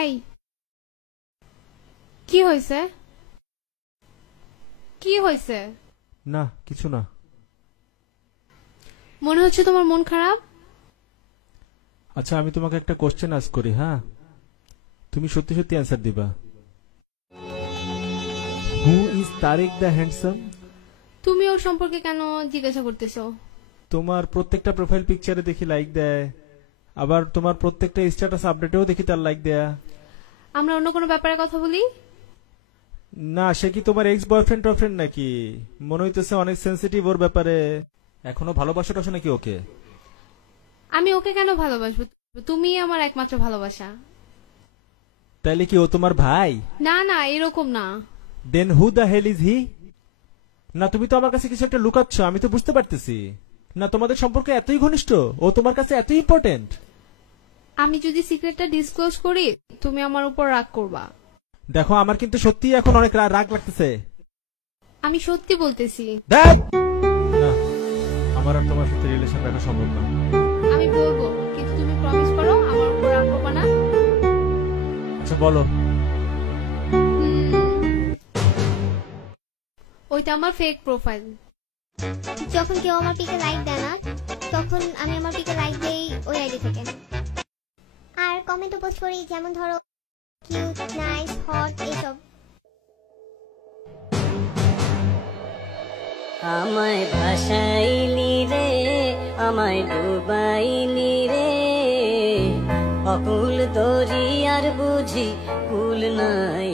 এই কি হয়েছে? কি হয়েছে? না কিছু না। মনে হচ্ছে তোমার মন খারাপ। আচ্ছা আমি তোমাকে একটা কোশ্চেন আস্ক করি, হ্যাঁ? তুমি সত্যি সত্যি অ্যান্সার দিবা। Who is Tariq the handsome? তুমি ওর সম্পর্কে কেন জিজ্ঞাসা করতেছো? তোমার প্রত্যেকটা প্রোফাইল পিকচারে দেখি লাইক দেয়, আবার তোমার প্রত্যেকটা স্ট্যাটাস আপডেটেও দেখি তার লাইক দেয়া। আমরা অন্য কোনো ব্যাপারে কথা বলি। না, সে কি তোমার এক্স বয়ফ্রেন্ড টয়ফ্রেন্ড নাকি? মনে হইতেছে অনেক সেন্সিটিভ ওর ব্যাপারে। এখনো ভালোবাসা টাসা নাকি ওকে? আমি ওকে কেন ভালোবাসবো? তুমি আমার একমাত্র ভালোবাসা। তাইলে কি ও তোমার ভাই? না না, এরকম না। Then who the hell is he? না তুমি তো আমার কাছে কিছু একটা লুকাচ্ছ, আমি তো বুঝতে পারতেছি। না তোমাদের সম্পর্ক এতই ঘনিষ্ঠ, ও তোমার কাছে এতই ইম্পর্টেন্ট? আমি যদি সিক্রেটটা ডিসক্লোজ করি তুমি আমার উপর রাগ করবা। দেখো আমার কিন্তু সত্যি এখন অনেক রাগ লাগতেছে। আমি সত্যি বলতেছি। না, আমার আর তোমার সাথে রিলেশন রাখা সম্ভব না। আমি বলবো, কিন্তু তুমি প্রমিস করো আমার উপর রাগ করবা না। আচ্ছা বলো। ওইটা আমার ফেক প্রোফাইল। যখন কেউ আমার পিকে লাইক দেয় না, তখন আমি আমার পিকে লাইক দেই ওই আইডি থেকে। আর কমেন্টও পোস্ট করি, যেমন ধরো কিউট, নাইস, হট এইসব। আমায় ভাসাইলি রে, আমায় ডুবাইলি রে, অকুল দরিয়ার বুঝি কুল নাই